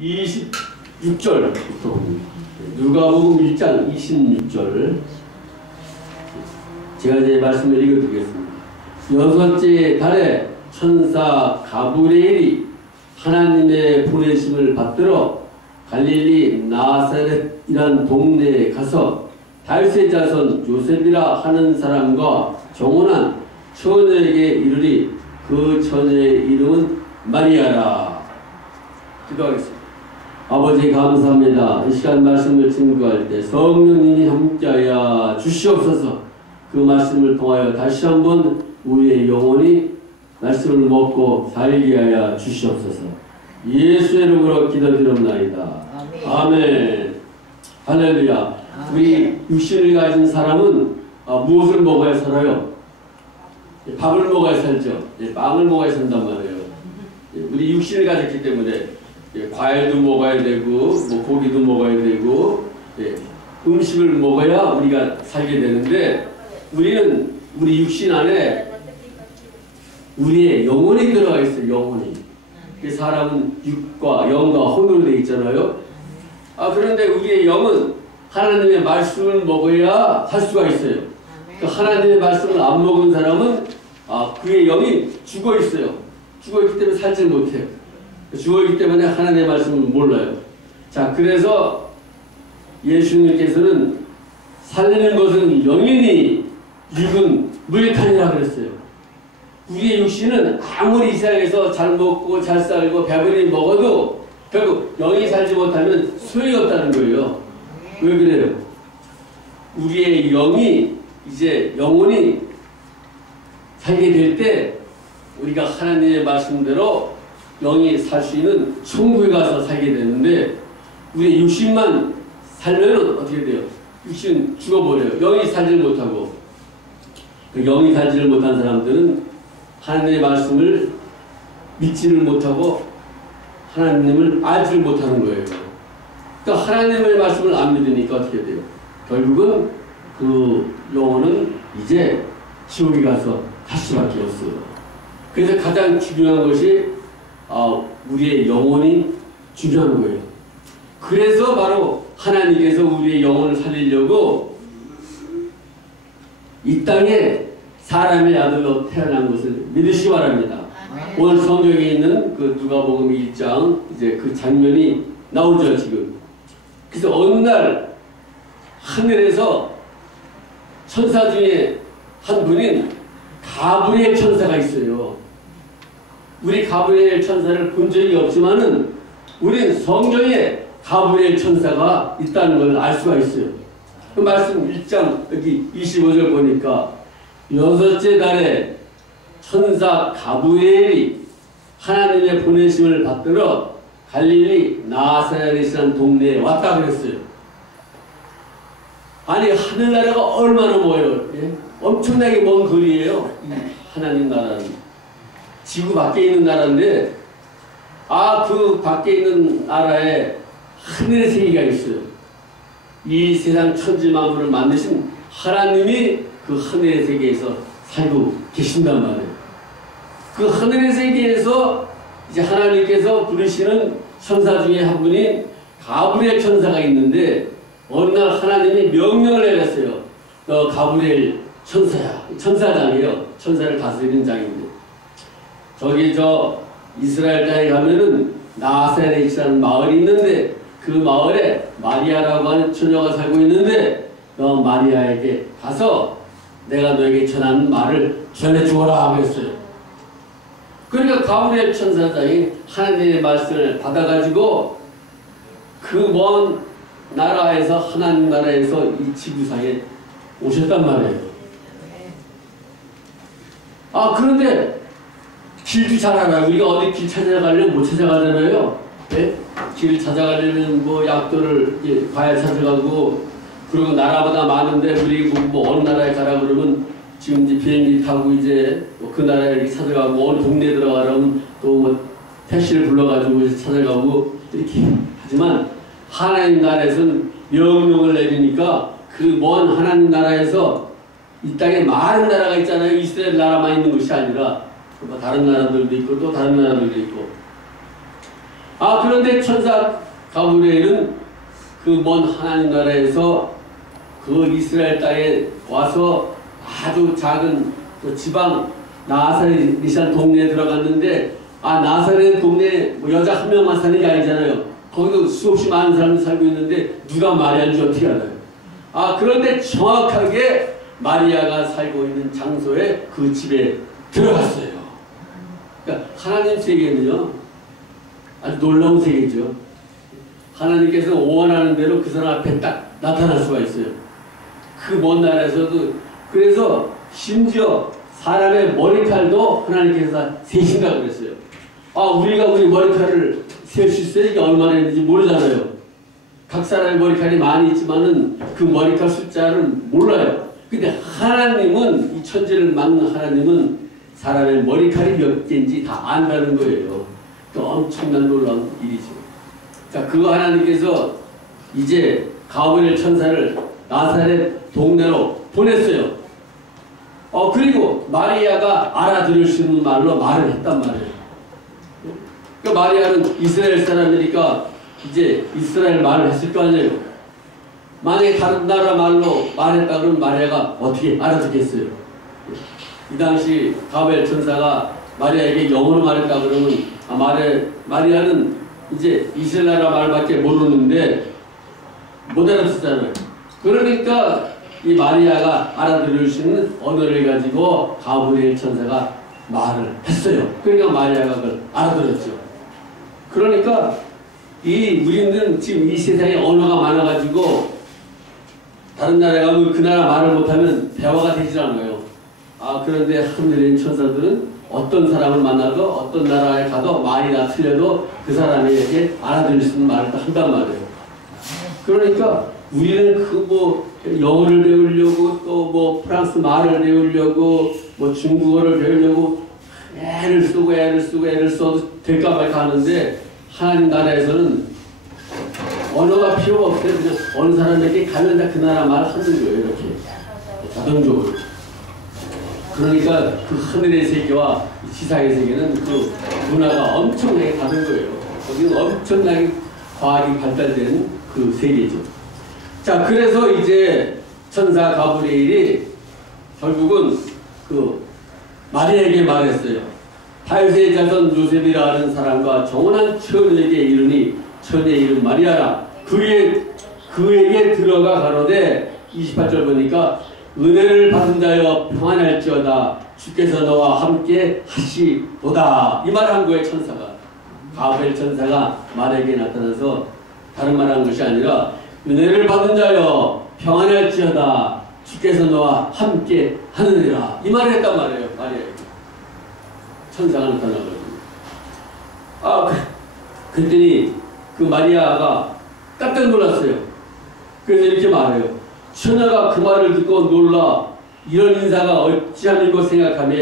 26절부터 봅니다. 누가복음 1장 26절. 제가 이제 말씀을 읽어드리겠습니다. 여섯째 달에 천사 가브리엘이 하나님의 보내심을 받들어 갈릴리 나사렛이란 동네에 가서 다윗의 자손 요셉이라 하는 사람과 정혼한 처녀에게 이르리 그 처녀의 이름은 마리아라. 기도하겠습니다. 아버지 감사합니다. 이 시간 말씀을 증거할 때 성령님이 함께하여 주시옵소서. 그 말씀을 통하여 다시 한번 우리의 영혼이 말씀을 먹고 살게 하여 주시옵소서. 예수의 이름으로 기도드립나이다. 아멘. 할렐루야. 우리 육신을 가진 사람은 무엇을 먹어야 살아요? 밥을 먹어야 살죠. 빵을 먹어야 산단 말이에요. 우리 육신을 가졌기 때문에 과일도 먹어야 되고 뭐 고기도 먹어야 되고 음식을 먹어야 우리가 살게 되는데 우리는 우리 육신 안에 우리의 영혼이 들어가 있어요. 영혼이. 사람은 육과 영과 혼으로 되어 있잖아요. 그런데 우리의 영은 하나님의 말씀을 먹어야 살 수가 있어요. 하나님의 말씀을 안 먹은 사람은 그의 영이 죽어 있어요. 죽어 있기 때문에 살지 못해요. 죽어 있기 때문에 하나님의 말씀을 몰라요. 자, 그래서 예수님께서는 살리는 것은 영이니 육은 무익하니라 그랬어요. 우리의 육신은 아무리 이 세상에서 잘 먹고 잘 살고 배부리 먹어도 결국 영이 살지 못하면 소용이 없다는 거예요. 왜 그래요? 우리의 영이 이제 영혼이 살게 될 때 우리가 하나님의 말씀대로 영이 살 수 있는 천국에 가서 살게 되는데 우리의 육신만 살면 어떻게 돼요? 육신 죽어버려요. 영이 살지를 못하고. 그 영이 살지를 못한 사람들은 하나님의 말씀을 믿지를 못하고 하나님을 알지를 못하는 거예요. 그러니까 하나님의 말씀을 안 믿으니까 어떻게 돼요? 결국은 그 영혼은 이제 지옥에 가서 갈 수밖에 없어요. 그래서 가장 중요한 것이 우리의 영혼이 중요한 거예요. 그래서 바로 하나님께서 우리의 영혼을 살리려고 이 땅에 사람의 아들로 태어난 것을 믿으시기 바랍니다. 오늘 성경에 있는 그 누가복음 1장 이제 그 장면이 나오죠 지금. 그래서 어느 날 하늘에서 천사 중에 한 분인 가브리엘 천사가 있어요. 우리 가브리엘 천사를 본 적이 없지만은 우리는 성경에 가브리엘 천사가 있다는 걸 알 수가 있어요. 그 말씀 1장 여기 25절 보니까 여섯째 달에 천사 가브리엘이 하나님의 보내심을 받들어 갈릴리 나사렛이라는 동네에 왔다 그랬어요. 아니 하늘나라가 얼마나 멀어요. 예? 엄청나게 먼 거리예요. 하나님 나라는 지구 밖에 있는 나라인데 그 밖에 있는 나라에 하늘의 세계가 있어요. 이 세상 천지만물을 만드신 하나님이 그 하늘의 세계에서 살고 계신단 말이에요. 그 하늘의 세계에서 이제 하나님께서 부르시는 천사 중에 한 분인 가브리엘 천사가 있는데 어느 날 하나님이 명령을 내렸어요. 너 가브리엘 천사야. 천사장이에요. 천사를 다스리는 장인데 저기 이스라엘 땅에 가면은 나사렛이라는 마을이 있는데 그 마을에 마리아라고 하는 처녀가 살고 있는데 너 마리아에게 가서 내가 너에게 전하는 말을 전해주어라 그랬어요. 그러니까 가브리엘 천사장이 하나님의 말씀을 받아가지고 그 먼 나라에서 하나님 나라에서 이 지구상에 오셨단 말이에요. 그런데 길도 잘 알아요. 우리가 어디 길 찾아가려면 못 찾아가잖아요. 네? 길 찾아가려면 뭐 약도를 가야 찾아가고 그리고 나라보다 많은데 우리 뭐 어느 나라에 가라 그러면 지금 이제 비행기 타고 이제 그 나라에 이렇게 찾아가고 어느 동네에 들어가려면 또 뭐 택시를 불러가지고 찾아가고 이렇게 하지만 하나님 나라에서는 명령을 내리니까 그 먼 하나님 나라에서 이 땅에 많은 나라가 있잖아요. 이스라엘 나라만 있는 것이 아니라 다른 나라들도 있고 또 다른 나라들도 있고 그런데 천사 가브리엘은 그 먼 하나님 나라에서 그 이스라엘 땅에 와서 아주 작은 그 지방 나사렛이라는 동네에 들어갔는데, 나사렛 동네에 뭐 여자 한 명만 사는 게 아니잖아요. 거기도 수없이 많은 사람이 살고 있는데 누가 마리아인지 어떻게 알아요? 그런데 정확하게 마리아가 살고 있는 장소에 그 집에 들어갔어요. 그러니까 하나님 세계는요, 아주 놀라운 세계죠. 하나님께서 원하는 대로 그 사람 앞에 딱 나타날 수가 있어요. 그 먼 나라에서도. 그래서 심지어 사람의 머리칼도 하나님께서 세신다고 그랬어요. 우리가 우리 머리칼을 셀 수 있어요? 이게 얼마나 있는지 모르잖아요. 각 사람의 머리칼이 많이 있지만은 그 머리칼 숫자는 몰라요. 근데 하나님은, 이 천지를 만든 하나님은 사람의 머리칼이 몇 개인지 다 안다는 거예요. 또 엄청난 놀라운 일이죠. 자, 그거 하나님께서 이제 가브리엘 천사를 나사렛 동네로 보냈어요. 그리고 마리아가 알아들을 수 있는 말로 말을 했단 말이에요. 그러니까 마리아는 이스라엘 사람이니까 이제 이스라엘 말을 했을 거 아니에요. 만약에 다른 나라 말로 말했다 그러면 마리아가 어떻게 알아듣겠어요? 이 당시 가브리엘 천사가 마리아에게 영어로 말했다 그러면 마리아는 이제 이스라엘 말밖에 모르는데 못 알아듣잖아요. 그러니까 이 마리아가 알아들을 수 있는 언어를 가지고 가브리엘 천사가 말을 했어요. 그러니까 마리아가 그걸 알아들었죠. 그러니까 우리는 지금 이 세상에 언어가 많아가지고 다른 나라에 가면 그 나라 말을 못하면 대화가 되질 않아요. 그런데 하늘에 있는 천사들은 어떤 사람을 만나도 어떤 나라에 가도 말이 다 틀려도 그 사람에게 알아들을 수 있는 말을 한단 말이에요. 그러니까 우리는 영어를 배우려고 또 프랑스 말을 배우려고 중국어를 배우려고 애를 써도 될까 말까 하는데, 하나님 나라에서는 언어가 필요가 없어요. 그냥 어느 사람에게 가면 다 그 나라 말을 하는 거예요. 이렇게 자동적으로. 그러니까 그 하늘의 세계와 지상의 세계는 그 문화가 엄청나게 다른 거예요. 거기는 엄청나게 과학이 발달된 그 세계죠. 자, 그래서 이제 천사 가브리엘이 결국은 그 마리아에게 말했어요. 다윗의 자손 요셉이라 하는 사람과 정혼한 처녀에게 이르니 처녀의 이름 마리아라. 그에게 들어가 가로되 28절 보니까 은혜를 받은 자여 평안할지어다. 주께서 너와 함께 하시도다. 이 말 한 거예요. 천사가. 가브리엘 천사가 마리아에게 나타나서 다른 말 한 것이 아니라 은혜를 받은 자여 평안할지어다. 주께서 너와 함께 하느니라. 이 말을 했단 말이에요. 마리아에게. 천사가 나타나가지고. 그랬더니 그 마리아가 깜짝 놀랐어요. 그래서 이렇게 말해요. 처녀가 그 말을 듣고 놀라 이런 인사가 어찌함이고 생각하며,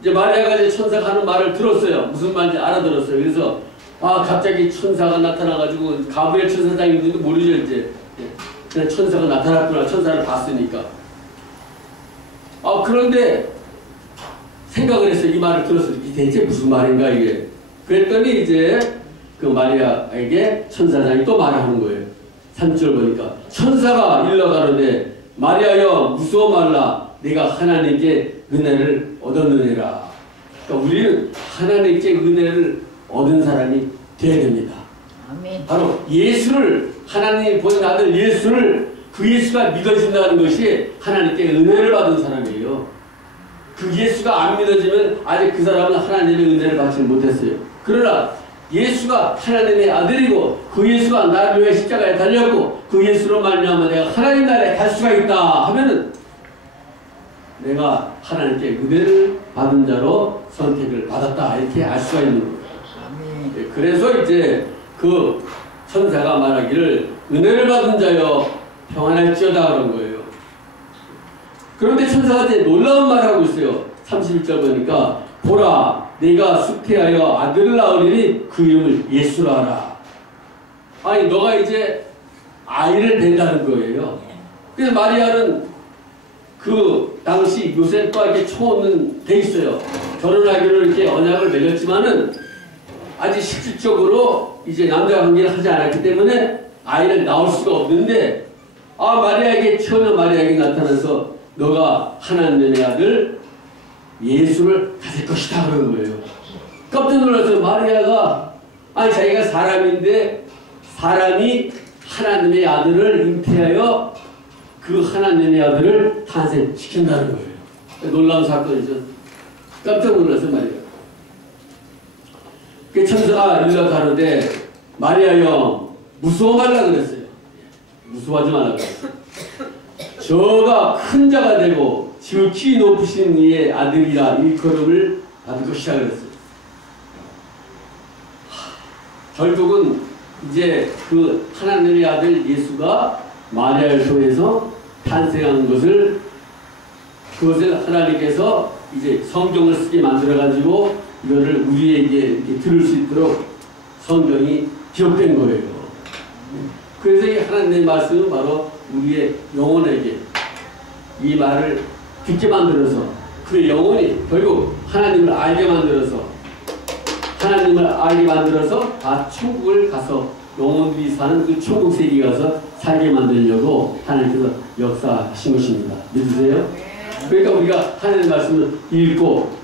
이제 마리아가 이제 천사가 하는 말을 들었어요. 무슨 말인지 알아들었어요. 그래서 갑자기 천사가 나타나가지고 가브리엘 천사장인지도 모르죠. 이제 그냥 천사가 나타났구나. 천사를 봤으니까. 그런데 생각을 했어요. 이 말을 들었어요. 이게 대체 무슨 말인가 이게. 그랬더니 이제 그 마리아에게 천사장이 또 말하는 거예요. 3절 보니까 천사가 일러가로되 마리아여 무서워 말라. 내가 하나님께 은혜를 얻었느니라. 그러니까 우리는 하나님께 은혜를 얻은 사람이 되어야 됩니다. 아멘. 바로 예수를, 하나님이 보낸 아들 예수를, 그 예수가 믿어진다는 것이 하나님께 은혜를 받은 사람이에요. 그 예수가 안 믿어지면 아직 그 사람은 하나님의 은혜를 받지 못했어요. 그러나 예수가 하나님의 아들이고 그 예수가 나를 위해 십자가에 달렸고 그 예수로 말미암아 내가 하나님 나라에 갈 수가 있다 하면은 내가 하나님께 은혜를 받은 자로 선택을 받았다 이렇게 알 수가 있는 거예요. 그래서 이제 그 천사가 말하기를 은혜를 받은 자여 평안할지어다 그런 거예요. 그런데 천사가 이제 놀라운 말을 하고 있어요. 31절 보니까 보라 네가 수태하여 아들을 낳으리니 그 이름을 예수라 하라. 아니 너가 이제 아이를 낳는다는 거예요. 그래서 마리아는 그 당시 요셉과 이렇게 초혼은 돼 있어요. 결혼하기로 이렇게 언약을 맺었지만은 아직 실질적으로 이제 남자 관계를 하지 않았기 때문에 아이를 낳을 수가 없는데, 마리아에게, 처녀 마리아에게 나타나서 너가 하나님의 아들 예수를 가질 것이다 그러는 거예요. 깜짝 놀라서 마리아가, 자기가 사람인데 사람이 하나님의 아들을 잉태하여 그 하나님의 아들을 탄생시킨다는 거예요. 놀라운 사건이죠. 깜짝 놀라서 말이에요. 그 천사가 일러가는데 마리아여 무서워 말라 그랬어요. 무서워하지 말라 그랬어요. 저가 큰 자가 되고 지극히 높으신 이의 아들이라 일컬음을 받을 것이라 그랬어요. 결국은 이제 그 하나님의 아들 예수가 마리아를 통해서 탄생한 것을, 그것을 하나님께서 이제 성경을 쓰게 만들어가지고 이거를 우리에게 이렇게 들을 수 있도록 성경이 기록된 거예요. 그래서 이 하나님의 말씀은 바로 우리의 영혼에게 이 말을 듣게 만들어서 그 영혼이 결국 하나님을 알게 만들어서, 하나님을 알게 만들어서 다 천국을 가서 영혼들이 사는 그 천국 세계에 가서 살게 만들려고 하나님께서 역사하신 것입니다. 믿으세요? 그러니까 우리가 하나님의 말씀을 읽고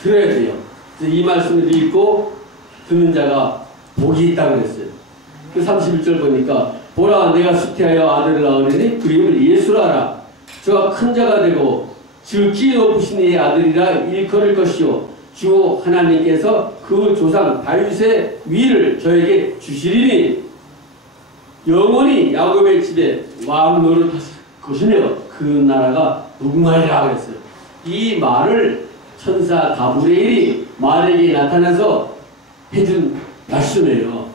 들어야 돼요. 이 말씀을 읽고 듣는 자가 복이 있다고 그랬어요. 그 31절 보니까 보라 내가 수태하여 아들을 낳으리니 그 이름을 예수라 하라. 저가 큰 자가 되고 지극히 높으신 이의 아들이라 일컬을 것이요 주 하나님께서 그 조상 다윗의 위를 저에게 주시리니 영원히 야곱의 집에 왕 노릇하실 것이며 그 나라가 무궁하리라 그랬어요. 이 말을 천사 가브리엘이 마리아에게 나타나서 해준 말씀이에요.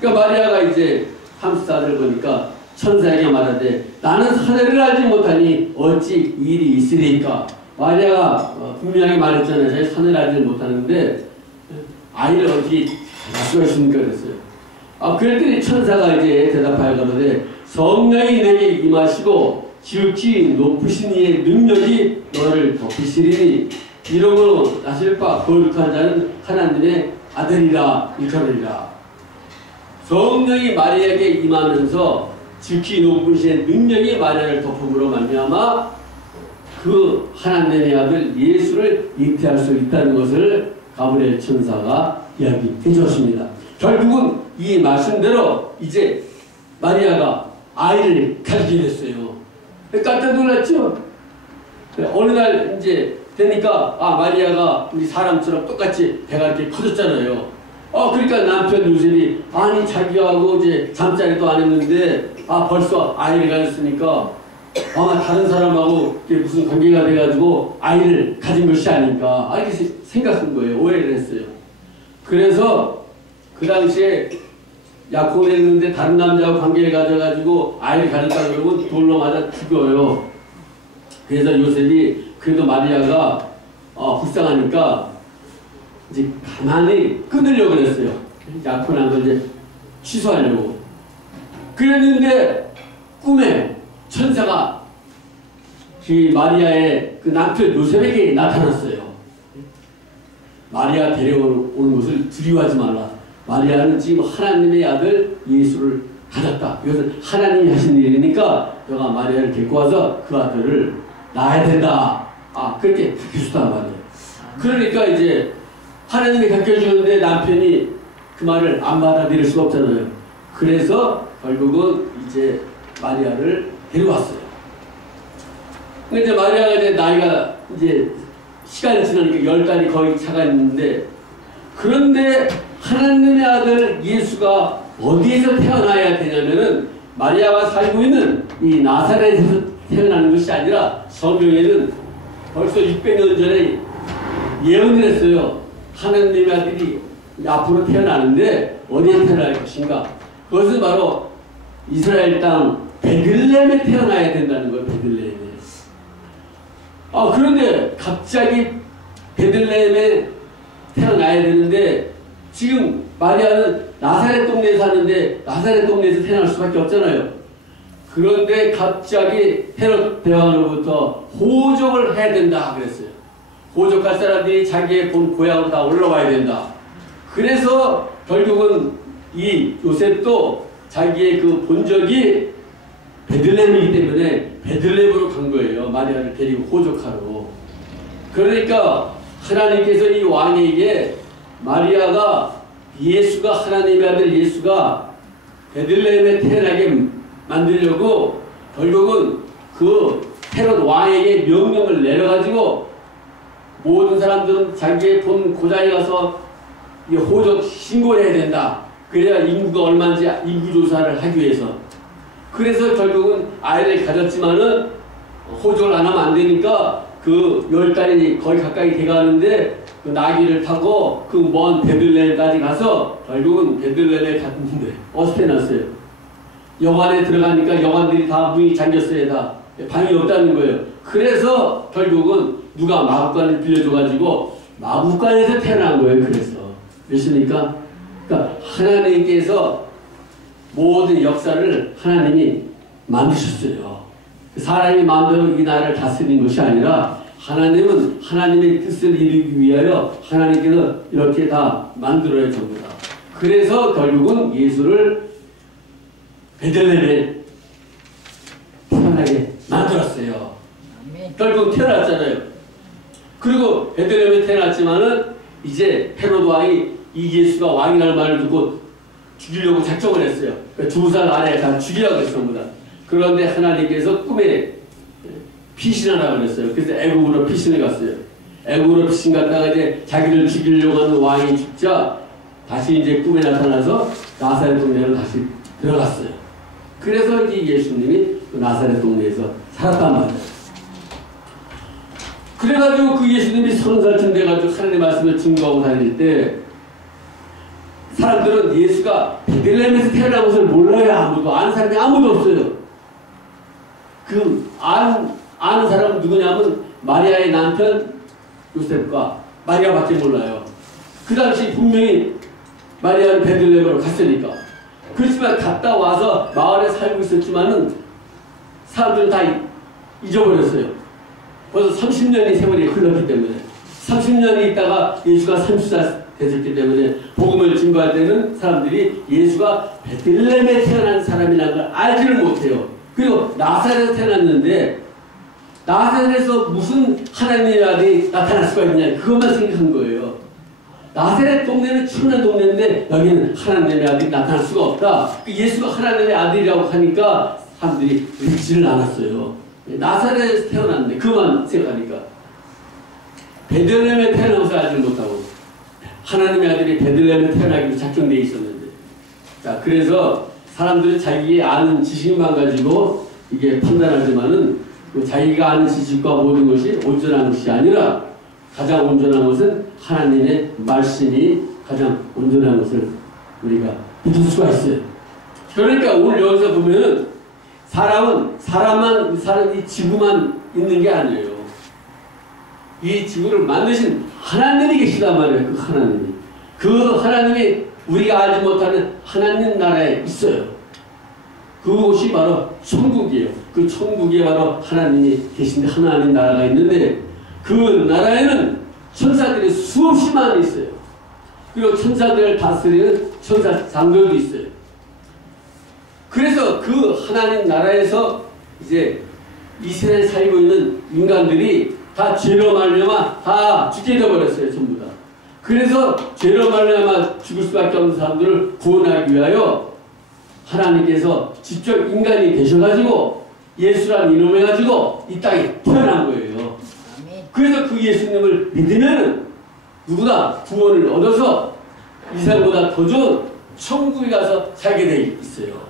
그러니까 마리아가 이제 34절 보니까 천사에게 말하되 나는 사내를 알지 못하니 어찌 일이 있으리까. 마리아가 분명하게 말했잖아요. 자기 사내를 알지 못하는데 아이를 어떻게 알 수가 있습니까 그랬어요. 그랬더니 천사가 이제 대답하여 가로되 성령이 내게 임하시고 지극히 높으신 이의 능력이 너를 덮으시리니 이러므로 나실 바 거룩한 자는 하나님의 아들이라 일컬으리라. 성령이 마리아에게 임하면서 지극히 높으신 능력이 마리아를 덮음으로 말미암아 그 하나님의 아들 예수를 잉태할 수 있다는 것을 가브리엘 천사가 이야기해 주었습니다. 결국은 이 말씀대로 이제 마리아가 아이를 가지게 됐어요. 깜짝 놀랐죠? 어느 날 이제 되니까 마리아가 우리 사람처럼 똑같이 배가 이렇게 커졌잖아요. 그러니까 남편 요셉이 아니 자기하고 이제 잠자리도 안 했는데 벌써 아이를 가졌으니까 다른 사람하고 무슨 관계가 돼가지고 아이를 가진 것이 아닐까 이렇게 생각한 거예요. 오해를 했어요. 그래서 그 당시에 약혼을 했는데 다른 남자하고 관계를 가져가지고 아이를 가졌다 그러고 돌로 맞아 죽어요. 그래서 요셉이 그래도 마리아가 불쌍하니까 이제 가만히 끊으려고 그랬어요. 약혼한 걸 이제 취소하려고. 그랬는데 꿈에 천사가 그 마리아의 그 남편 요셉에게 나타났어요. 마리아 데려오는 것을 두려워하지 말라. 마리아는 지금 하나님의 아들 예수를 가졌다. 이것은 하나님이 하신 일이니까 너가 마리아를 데리고 와서 그 아들을 낳아야 된다. 그렇게 가르쳐줬단 말이에요. 그러니까 이제 하나님이 가르쳐주는데 남편이 그 말을 안 받아들일 수가 없잖아요. 그래서 결국은 이제 마리아를 데려왔어요. 근데 이제 마리아가 이제 나이가 이제 시간이 지나니까 10달이 거의 차가 있는데, 그런데 하나님의 아들 예수가 어디에서 태어나야 되냐면은 마리아가 살고 있는 이 나사렛에서 태어나는 것이 아니라 성경에는 벌써 600년 전에 예언을 했어요. 하나님의 아들이 앞으로 태어나는데 어디에 태어날 것인가. 그것은 바로 이스라엘 땅 베들레헴에 태어나야 된다는 거예요. 베들레헴에. 그런데 갑자기 베들레헴에 태어나야 되는데 지금 마리아는 나사렛 동네에 사는데 나사렛 동네에서 태어날 수밖에 없잖아요. 그런데 갑자기 헤롯 대왕으로부터 호적을 해야 된다 그랬어요. 호적할 사람들이 자기의 본 고향으로 다 올라와야 된다. 그래서 결국은 이 요셉도 자기의 그 본적이 베들레헴이기 때문에 베들레헴으로 간 거예요. 마리아를 데리고 호적하러. 그러니까 하나님께서 이 왕에게 마리아가 예수가 하나님의 아들 예수가 베들레헴에 태어나게 만들려고 결국은 그 헤롯 왕에게 명령을 내려가지고 모든 사람들은 자기의 본 고장에 가서 이 호적 신고를 해야 된다. 그래야 인구가 얼마인지 인구조사를 하기 위해서. 그래서 결국은 아이를 가졌지만은 호적을 안 하면 안 되니까 그 10달이 거의 가까이 돼가는데 그 나귀를 타고 그 먼 베들레헴까지 가서 결국은 베들레헴에 갔는데 어떻게 났어요? 여관에 들어가니까 여관들이 다 문이 잠겼어요. 다 방이 없다는 거예요. 그래서 결국은 누가 마구간을 빌려줘가지고 마구간에서 태어난 거예요. 그래서 그렇습니까? 그러니까 하나님께서 모든 역사를 하나님이 만드셨어요. 사람이 마음대로 이 나라를 다스리는 것이 아니라 하나님은 하나님의 뜻을 이루기 위하여 하나님께서 이렇게 다 만들어야 전부 다. 그래서 결국은 예수를 베들레헴에 태어나게 만들었어요. 결국 태어났잖아요. 그리고 베들레헴에 태어났지만은 이제 헤롯 왕이 이 예수가 왕이라는 말을 듣고 죽이려고 작정을 했어요. 그러니까 2살 아래에 다 죽이라고 했습니다. 그런데 하나님께서 꿈에 피신하라고 그랬어요. 그래서 애국으로 피신을 갔어요. 애국으로 피신 갔다가 이제 자기를 죽이려고 하는 왕이 죽자 다시 이제 꿈에 나타나서 나사렛 동네로 다시 들어갔어요. 그래서 이 예수님이 나사렛 동네에서 살았단 말이에요. 그래가지고 그 예수님이 30살쯤 돼가지고 하나님의 말씀을 증거하고 다닐 때 사람들은 예수가 베들레헴에서 태어난 것을 몰라요. 아무도 아는 사람이 아무도 없어요. 그 아는 사람은 누구냐면 마리아의 남편 요셉과 마리아밖에 몰라요. 그 당시 분명히 마리아는 베들레헴으로 갔으니까. 그렇지만 갔다 와서 마을에 살고 있었지만은 사람들은 다 잊어버렸어요. 벌써 30년의 세월이 흘렀기 때문에 30년이 있다가 예수가 30살 됐었기 때문에 복음을 증거할 때는 사람들이 예수가 베들레헴에 태어난 사람이라는 걸 알지를 못해요. 그리고 나사렛에서 태어났는데 나사렛에서 무슨 하나님의 아들이 나타날 수가 있냐 그것만 생각한 거예요. 나사렛 동네는 천한 동네인데 여기는 하나님의 아들이 나타날 수가 없다. 예수가 하나님의 아들이라고 하니까 사람들이 믿지를 않았어요. 나사렛에서 태어났는데 그만 생각하니까 베들레헴에 태어난 것을 알지 못하고 하나님의 아들이 베들레헴에 태어나기로 작정되어 있었는데 자 그래서 사람들이 자기의 아는 지식만 가지고 이게 판단하지만은 그 자기가 아는 지식과 모든 것이 온전한 것이 아니라 가장 온전한 것은 하나님의 말씀이 가장 온전한 것을 우리가 믿을 수가 있어요. 그러니까 오늘 여기서 보면은 사람이 지구만 있는 게 아니에요. 이 지구를 만드신 하나님이 계시단 말이에요. 그 하나님이. 그 하나님이 우리가 알지 못하는 하나님 나라에 있어요. 그곳이 바로 천국이에요. 그 천국에 바로 하나님이 계신데 하나님 나라가 있는데 그 나라에는 천사들이 수없이 많이 있어요. 그리고 천사들을 다스리는 천사 장들도 있어요. 그래서 그 하나님 나라에서 이제 이 세상에 살고 있는 인간들이 다 죄로 말미암아 다 죽게 되어버렸어요. 전부 다. 그래서 죄로 말미암아 죽을 수밖에 없는 사람들을 구원하기 위하여 하나님께서 직접 인간이 되셔가지고 예수라는 이름을 가지고 이 땅에 태어난 거예요. 그래서 그 예수님을 믿으면 누구나 구원을 얻어서 이 세상보다 더 좋은 천국에 가서 살게 돼 있어요.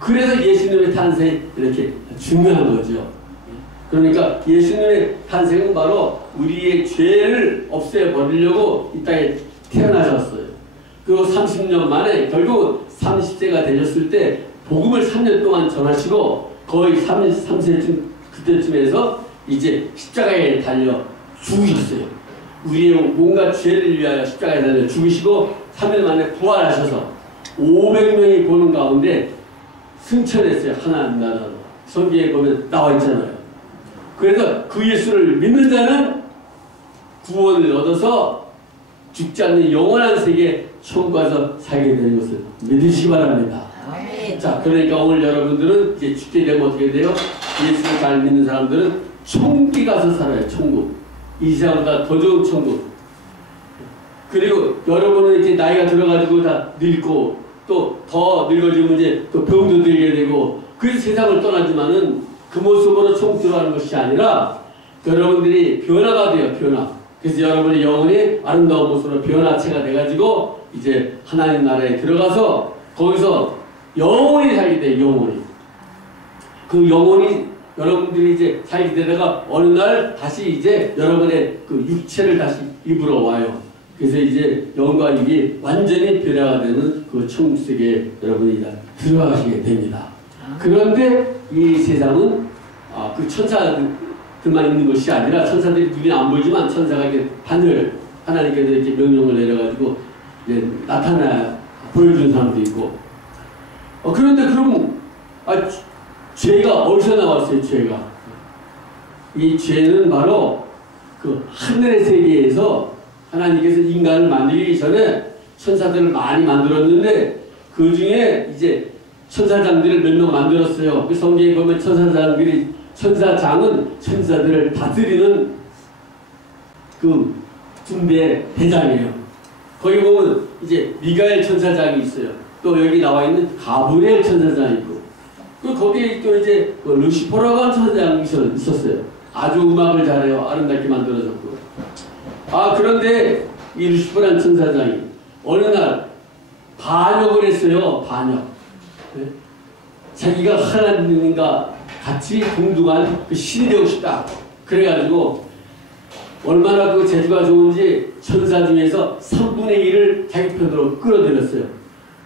그래서 예수님의 탄생이 이렇게 중요한 거죠. 그러니까 예수님의 탄생은 바로 우리의 죄를 없애버리려고 이 땅에 태어나셨어요. 그리고 30년 만에 결국 30세가 되셨을 때 복음을 3년 동안 전하시고 거의 33세쯤 그때쯤에서 이제 십자가에 달려 죽으셨어요. 우리의 온갖 죄를 위하여 십자가에 달려 죽으시고 3일 만에 부활하셔서 500명이 보는 가운데 승천했어요. 하나님 나라로. 성경에 보면 나와 있잖아요. 그래서 그 예수를 믿는 자는 구원을 얻어서 죽지 않는 영원한 세계 천국 가서 살게 되는 것을 믿으시기 바랍니다. 자, 그러니까 오늘 여러분들은 이제 죽게 되면 어떻게 돼요? 예수를 잘 믿는 사람들은 천국에 가서 살아요. 천국. 이 세상보다 더 좋은 천국. 그리고 여러분은 이제 나이가 들어가지고 다 늙고 또 더 늙어지면 이제 또 병도 들게 되고 그래서 세상을 떠나지만은 그 모습으로 천국 들어가는 것이 아니라 여러분들이 변화가 돼요. 변화. 그래서 여러분의 영혼이 아름다운 모습으로 변화체가 돼가지고 이제 하나님 나라에 들어가서 거기서 영원히 살게 돼요. 영원히. 그 영혼이 여러분들이 이제 살게 되다가 어느 날 다시 이제 여러분의 그 육체를 다시 입으러 와요. 그래서 이제 영과 육이 완전히 변화가 되는 그 천국 세계에 여러분이 들어가시게 됩니다. 그런데 이 세상은 그 천사들만 있는 것이 아니라 천사들이 눈에 안 보이지만 천사가 이렇게 하늘 하나님께서 이렇게 명령을 내려가지고 이제 나타나 보여주는 사람도 있고. 그런데 그럼 죄가 어디서 나왔어요? 죄가 이 죄는 바로 그 하늘의 세계에서 하나님께서 인간을 만들기 전에 천사들을 많이 만들었는데 그 중에 이제 천사장들을 몇 명 만들었어요. 그 성경에 보면 천사장은 천사들을 다스리는 그 군대의 대장이에요. 거기 보면 이제 미가엘 천사장이 있어요. 또 여기 나와 있는 가브리엘 천사장이 있고, 그 거기에 또 이제 루시퍼라고 하는 천사장이 있었어요. 아주 음악을 잘해요. 아름답게 만들어졌고. 그런데 이 루시퍼라는 천사장이 어느 날 반역을 했어요. 반역. 네? 자기가 하나님과 같이 동등한 그 신이 되고 싶다. 그래가지고 얼마나 그 재주가 좋은지 천사 중에서 3분의 1을 자기 편으로 끌어들였어요.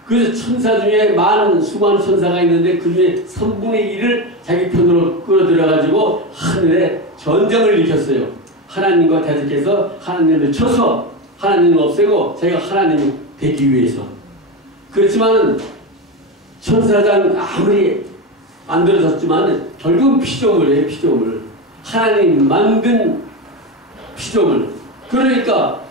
그래서 천사 중에 수많은 천사가 있는데 그 중에 3분의 1을 자기 편으로 끌어들여가지고 하늘에 전쟁을 일으켰어요. 하나님과 대적해서 하나님을 쳐서 하나님을 없애고 자기가 하나님이 되기 위해서. 그렇지만 천사장 아무리 만들어졌지만 결국은 피조물이에요. 피조물. 하나님 만든 피조물. 그러니까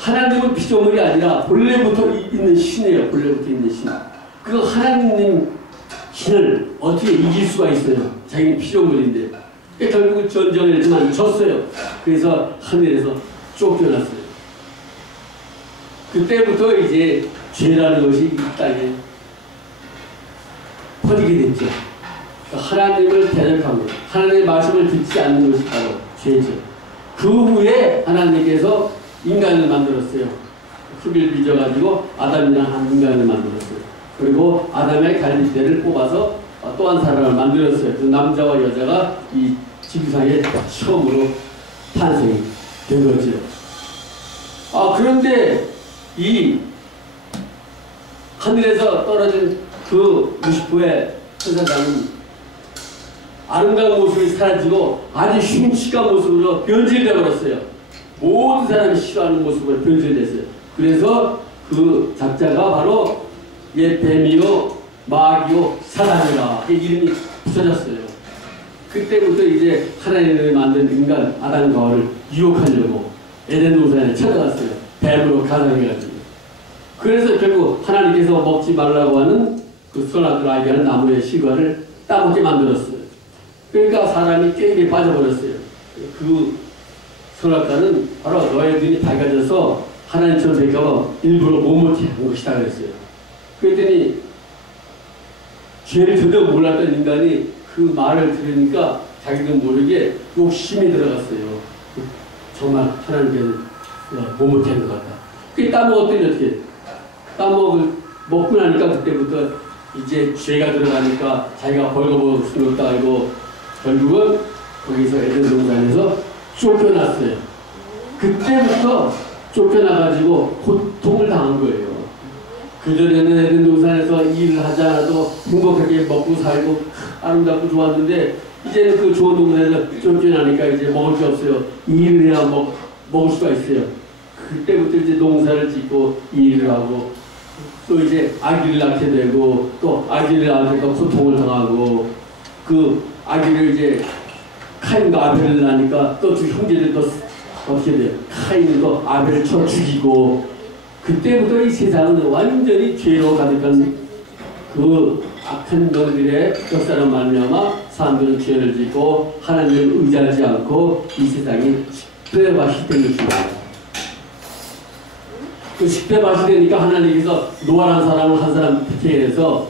하나님은 피조물이 아니라 본래부터 있는 신이에요. 본래부터 있는 신. 그 하나님 신을 어떻게 이길 수가 있어요? 자기는 피조물인데. 결국은 전쟁을 했지만 졌어요. 그래서 하늘에서 쫓겨났어요. 그때부터 이제 죄라는 것이 이 땅에 퍼지게 됐죠. 하나님을 대적하고 하나님의 말씀을 듣지 않는 것이 바로 죄죠. 그 후에 하나님께서 인간을 만들었어요. 흙을 빚어가지고 아담이랑 한 인간을 만들었어요. 그리고 아담의 갈릴대를 뽑아서 또 한 사람을 만들었어요. 그 남자와 여자가 이 지구상에 처음으로 탄생이 된 거죠. 그런데 이 하늘에서 떨어진 그 루시퍼의 천사장은 아름다운 모습이 사라지고 아주 흉측한 모습으로 변질되어 버렸어요. 모든 사람이 싫어하는 모습으로 변질됐어요. 그래서 그 작자가 바로 뱀이요 마귀요 사단이라 이름이 붙여졌어요. 그때부터 이제 하나님을 만든 인간 아담과 하와를 유혹하려고 에덴 동산에 찾아갔어요. 뱀으로 가장해가지고. 그래서 결국 하나님께서 먹지 말라고 하는 그 선악을 알게 하는 나무의 실과를 따먹게 만들었어요. 그러니까 사람이 게임에 빠져버렸어요. 그 선악과는 바로 너의 눈이 밝아져서 하나님처럼 될까봐 일부러 못 먹게 한 것이다 그랬어요. 그랬더니 죄를 전혀 몰랐던 인간이 그 말을 들으니까 자기도 모르게 욕심이 들어갔어요. 정말 하나님께서 못 먹게 한 것 같다. 그게 따먹었더니 어떻게 먹고 나니까 그때부터 이제 죄가 들어가니까 자기가 벌거벗은 것도 알고 결국은 거기서 에덴 동산에서 쫓겨났어요. 그때부터 쫓겨나가지고 고통을 당한 거예요. 그전에는 에덴 동산에서 일을 하지 않아도 행복하게 먹고 살고 아름답고 좋았는데 이제는 그 좋은 동산에서 쫓겨나니까 이제 먹을 게 없어요. 일을 해야 먹을 수가 있어요. 그때부터 이제 농사를 짓고 일을 하고 또 이제 아기를 낳게 되고 또 아기를 낳으니까 고통을 당하고 그 아기를 이제 카인과 아벨을 낳으니까 또 두 형제들도 어떻게 돼요? 카인도 아벨을 쳐 죽이고, 그때부터 이 세상은 완전히 죄로 가득한 그 악한 놈들의 역사로 말미암아 사람들은 죄를 짓고 하나님을 의지하지 않고 이 세상이 식대가 시대를 줍니다. 그 식대밭이 되니까 하나님께서 노아라는 사람을 한 사람 택해서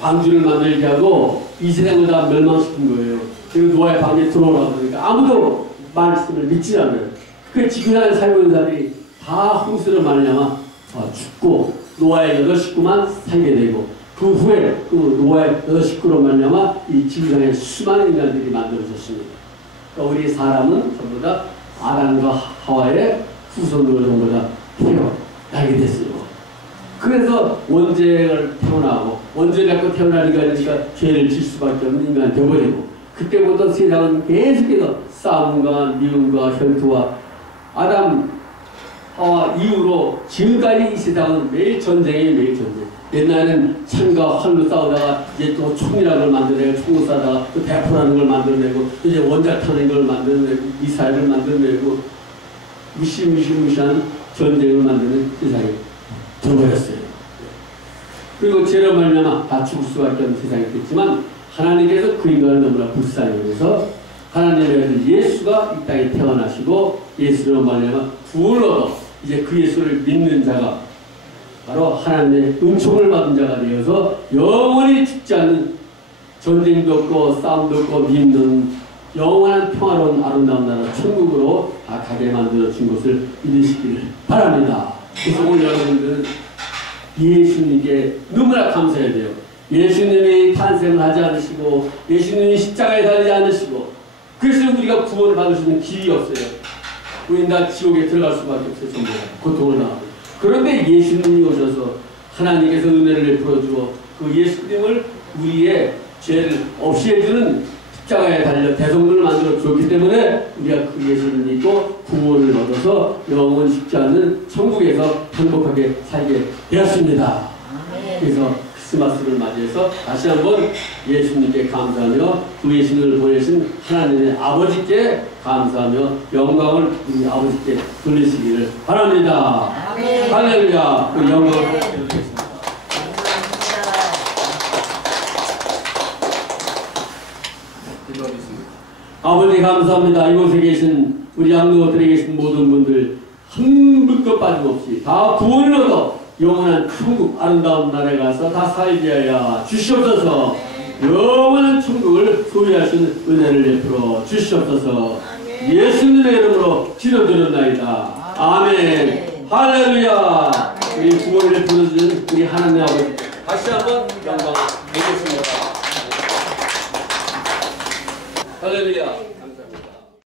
방주를 만들게 하고 이 세상을 다 멸망시킨 거예요. 그리고 노아의 방에 들어오라고 그러니까 아무도 말씀을 믿지 않아요. 그 지구상에 살고 있는 사람들이 다 홍수로 말미암아 죽고 노아의 8 식구만 살게 되고, 그 후에 그 노아의 8 식구로 말미암아 이 지구상에 수많은 인간들이 만들어졌습니다. 그러니까 우리 사람은 전부 다 아담과 하와의 후손으로 전부 다 태어나게 됐어요. 그래서 원죄를 태어나고 원죄 갖고 태어나니까 죄를 질 수밖에 없는 인간이 되어버리고, 그때부터 세상은 계속해서 싸움과 미움과 혈투와 아담 하와 이후로 지금까지 이 세상은 매일 전쟁이에요. 매일 전쟁. 옛날에는 창과 활로 싸우다가 이제 또 총이라는 걸 만들어내고 총을 쏴다가 또 대포라는 걸 만들어내고 이제 원자탄인 걸 만들어내고 미사일을 만들어내고 무시무시한 전쟁을 만드는 세상이 되어버렸어요. 그리고 죄로 말미암아 다 죽을 수밖에 없는 세상이 됐지만, 하나님께서 그 인간을 너무나 불쌍히 여겨서 하나님의 아들 예수가 이 땅에 태어나시고 예수로 말미암아 구원을 얻어 이제 그 예수를 믿는 자가 바로 하나님의 은총을 받은 자가 되어서 영원히 죽지 않는, 전쟁도 없고 싸움도 없고 믿는 영원한 평화로운 아름다운 나라 천국으로 다 가게 만들어 준 것을 믿으시기를 바랍니다. 그래서 오늘 여러분들은 예수님께 너무나 감사해야 돼요. 예수님이 탄생을 하지 않으시고 예수님이 십자가에 달리지 않으시고, 그래서 우리가 구원을 받을 수 있는 길이 없어요. 우리는 다 지옥에 들어갈 수밖에 없어요. 전부 고통을 당하고. 그런데 예수님이 오셔서 하나님께서 은혜를 베풀어 주어 그 예수님을 우리의 죄를 없이 해주는 십자가에 달려 대성물을 만들어 주었기 때문에 우리가 그 예수를 믿고 구원을 얻어서 영원 죽지 않는 천국에서 행복하게 살게 되었습니다. 그래서 크리스마스를 맞이해서 다시 한번 예수님께 감사하며 그 예수님을 보내신 하나님의 아버지께 감사하며 영광을 우리 아버지께 돌리시기를 바랍니다. 할렐루야. 그 영광을 드리겠습니다. 아버지 감사합니다. 이곳에 계신 우리 양도들에 계신 모든 분들 한 분도 빠짐없이 다 구원을 얻어 영원한 천국 아름다운 나라에 가서 다 살게 하여 주시옵소서. 영원한 천국을 소유하시는 은혜를 베풀어 주시옵소서. 예수님의 이름으로 기도드렸나이다. 아멘. 할렐루야. 우리 구원을 베풀어 주신 우리 하나님 아버지 다시 한번 영광 드리겠습니다. 할렐루야.